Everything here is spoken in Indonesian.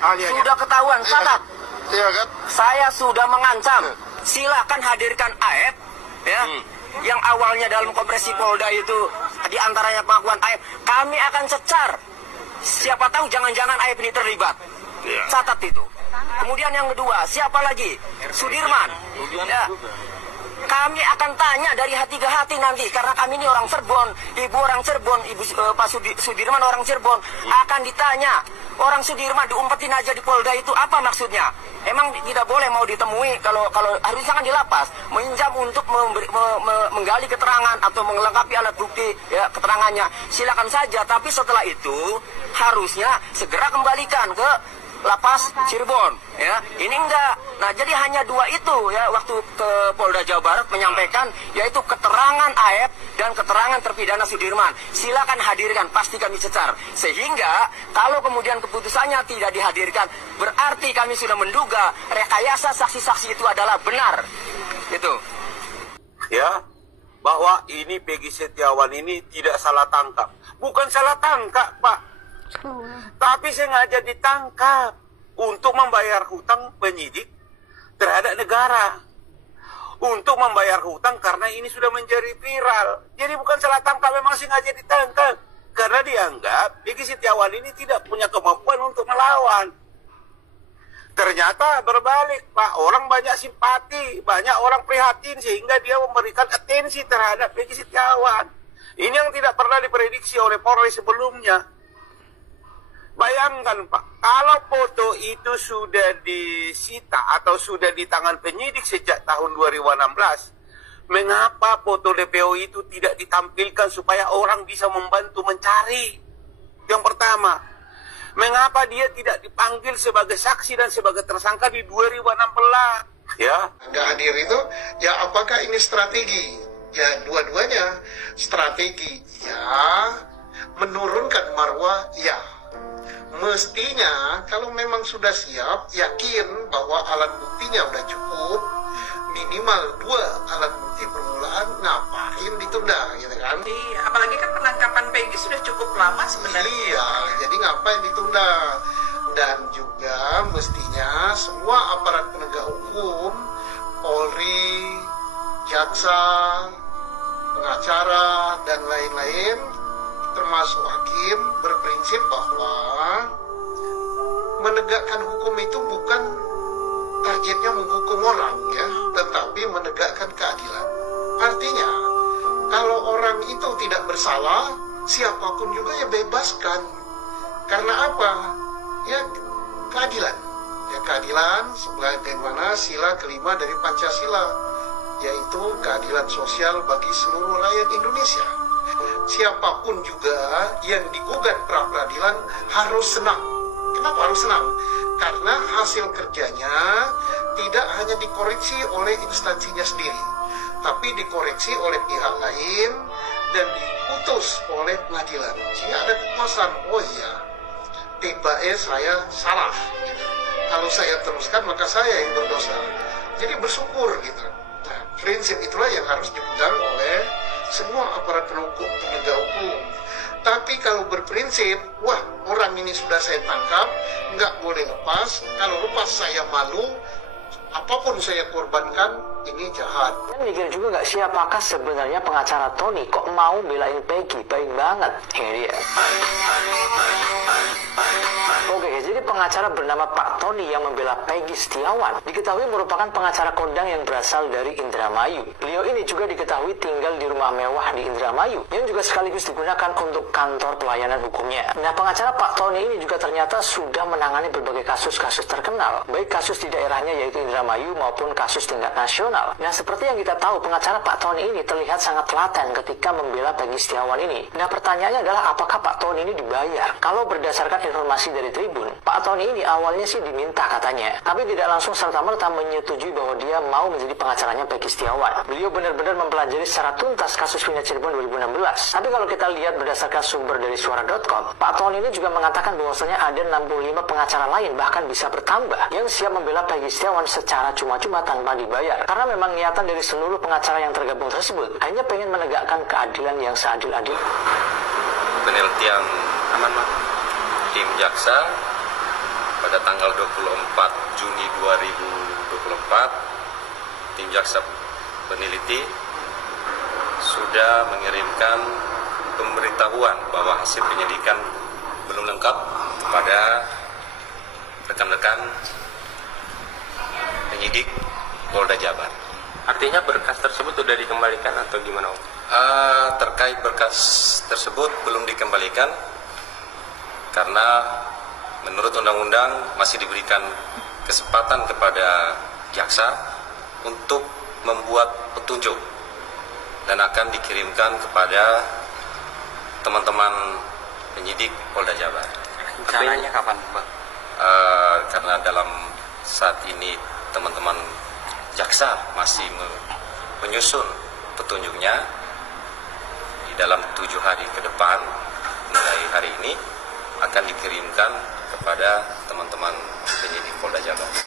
Sudah ketahuan, catat. Iya kan? Saya sudah mengancam. Silakan hadirkan AF, ya. Yang awalnya dalam kompresi Polda itu diantaranya pengakuan AF. Kami akan cecar. Siapa tahu jangan-jangan AF ini terlibat. Catat itu. Kemudian yang kedua, siapa lagi? Sudirman. Ya. Kami akan tanya dari hati ke hati nanti, karena kami ini orang Cirebon, ibu orang Cirebon, Pak Sudirman orang Cirebon, akan ditanya, orang Sudirman diumpetin aja di Polda itu apa maksudnya? Emang tidak boleh mau ditemui kalau harus sangat di lapas, meminjam untuk menggali keterangan atau melengkapi alat bukti ya keterangannya, silakan saja. Tapi setelah itu harusnya segera kembalikan ke lapas Cirebon, ya. Ini enggak. Nah, jadi hanya dua itu ya waktu ke Polda Jawa Barat menyampaikan, yaitu keterangan AF dan keterangan terpidana Sudirman. Silakan hadirkan, pasti kami cecar. Sehingga kalau kemudian keputusannya tidak dihadirkan, berarti kami sudah menduga rekayasa saksi-saksi itu adalah benar. Gitu. Ya, bahwa ini Peggy Setiawan ini tidak salah tangkap. Bukan salah tangkap, Pak. Tapi sengaja ditangkap untuk membayar hutang penyidik terhadap negara. Untuk membayar hutang karena ini sudah menjadi viral. Jadi bukan salah tangkap, memang sengaja ditangkap. Karena dianggap Peggy Setiawan ini tidak punya kemampuan untuk melawan. Ternyata berbalik, Pak. Orang banyak simpati, banyak orang prihatin sehingga dia memberikan atensi terhadap Peggy Setiawan. Ini yang tidak pernah diprediksi oleh Polri sebelumnya. Bayangkan, Pak, kalau foto itu sudah disita atau sudah di tangan penyidik sejak tahun 2016, mengapa foto DPO itu tidak ditampilkan supaya orang bisa membantu mencari? Yang pertama, mengapa dia tidak dipanggil sebagai saksi dan sebagai tersangka di 2016? Ya, nggak hadir itu, ya apakah ini strategi? Ya dua-duanya strategi. Ya, menurunkan marwah, ya. Mestinya kalau memang sudah siap, yakin bahwa alat buktinya udah cukup, minimal 2 alat bukti permulaan, ngapain ditunda gitu kan? Apalagi kan penangkapan Peggy sudah cukup lama sebenarnya. Iya, jadi ngapain ditunda? Dan juga mestinya semua aparat penegak hukum, Polri, jaksa, pengacara, dan lain-lain, termasuk hakim, berprinsip bahwa menegakkan hukum itu bukan targetnya menghukum orang, ya, tetapi menegakkan keadilan. Artinya, kalau orang itu tidak bersalah, siapapun juga ya bebaskan. Karena apa? Ya keadilan. Ya keadilan sebagaimana sila kelima dari Pancasila, yaitu keadilan sosial bagi seluruh rakyat Indonesia. Siapapun juga yang digugat pra-peradilan harus senang. Kenapa harus senang? Karena hasil kerjanya tidak hanya dikoreksi oleh instansinya sendiri, tapi dikoreksi oleh pihak lain dan diputus oleh pengadilan. Jika ada kepuasan, oh iya, tiba-tiba saya salah. Gitu. Kalau saya teruskan, maka saya yang berdosa. Jadi bersyukur gitu. Nah, prinsip itulah yang harus dipegang oleh semua aparat penegak hukum. Tapi kalau berprinsip, wah orang ini sudah saya tangkap, nggak boleh lepas. Kalau lepas saya malu, apapun saya korbankan, ini jahat. Dan mikir juga nggak siapakah sebenarnya pengacara Tony kok mau belain Peggy, baik banget. Ini dia. Oke, jadi pengacara bernama Pak Tony yang membela Peggy Setiawan diketahui merupakan pengacara kondang yang berasal dari Indramayu. Beliau ini juga diketahui tinggal di rumah mewah di Indramayu yang juga sekaligus digunakan untuk kantor pelayanan hukumnya. Nah, pengacara Pak Tony ini juga ternyata sudah menangani berbagai kasus-kasus terkenal, baik kasus di daerahnya yaitu Indramayu maupun kasus tingkat nasional. Nah, seperti yang kita tahu, pengacara Pak Tony ini terlihat sangat telaten ketika membela Peggy Setiawan ini. Nah, pertanyaannya adalah apakah Pak Tony ini dibayar? Kalau berdasarkan informasi dari Tribun, Pak Tony ini awalnya sih diminta katanya, tapi tidak langsung serta-merta menyetujui bahwa dia mau menjadi pengacaranya Peggy Setiawan. Beliau benar-benar mempelajari secara tuntas kasus Vina Cirebon 2016. Tapi kalau kita lihat berdasarkan sumber dari suara.com, Pak Tony ini juga mengatakan bahwasanya ada 65 pengacara lain, bahkan bisa bertambah, yang siap membela Peggy Setiawan secara cuma-cuma tanpa dibayar. Karena memang niatan dari seluruh pengacara yang tergabung tersebut hanya pengen menegakkan keadilan yang seadil-adil. Penelitian aman tim jaksa pada tanggal 24 Juni 2024, tim jaksa peneliti sudah mengirimkan pemberitahuan bahwa hasil penyidikan belum lengkap kepada rekan-rekan penyidik Polda Jabar. Artinya berkas tersebut sudah dikembalikan atau gimana, Om? Terkait berkas tersebut belum dikembalikan karena menurut undang-undang masih diberikan kesempatan kepada jaksa untuk membuat petunjuk dan akan dikirimkan kepada teman-teman penyidik Polda Jabar. Rencananya kapan, Pak? Karena dalam saat ini teman-teman jaksa masih menyusun petunjuknya, di dalam 7 hari ke depan mulai hari ini akan dikirimkan kepada teman-teman